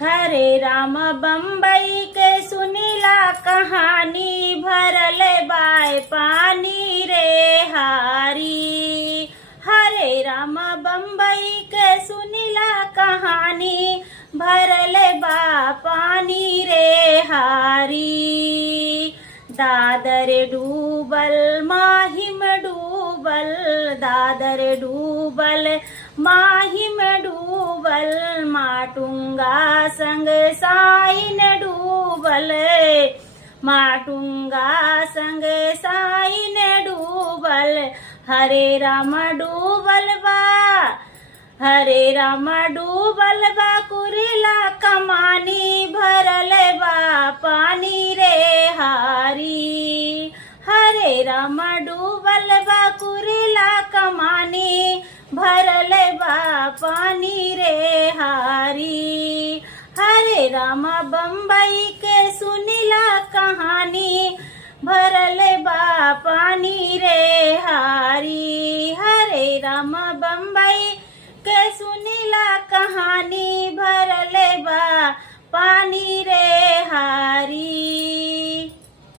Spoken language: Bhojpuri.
हरे राम बम्बई के सुनीला कहानी भरल बाय पानी रे हारी। हरे राम बम्बई के सुनीला कहानी भरल बा पानी रे हारी। दादर डूबल माहिम डूबल, दादर डूबल माहिम डूबल, माटुंगा संग साइन डूबल, माटुंगा संग साइन डूबल। हरे राम डूबल बा, हरे राम डूबल बा कुरिला कमानी भरल बा पानी रे हारी। हरे राम डूबल बा कुरिला कमानी भरल बा पानी रे हारी। हरे राम बम्बई के सुनीला कहानी भरल बा पानी रे हारी। हरे राम बम्बई के सुनीला कहानी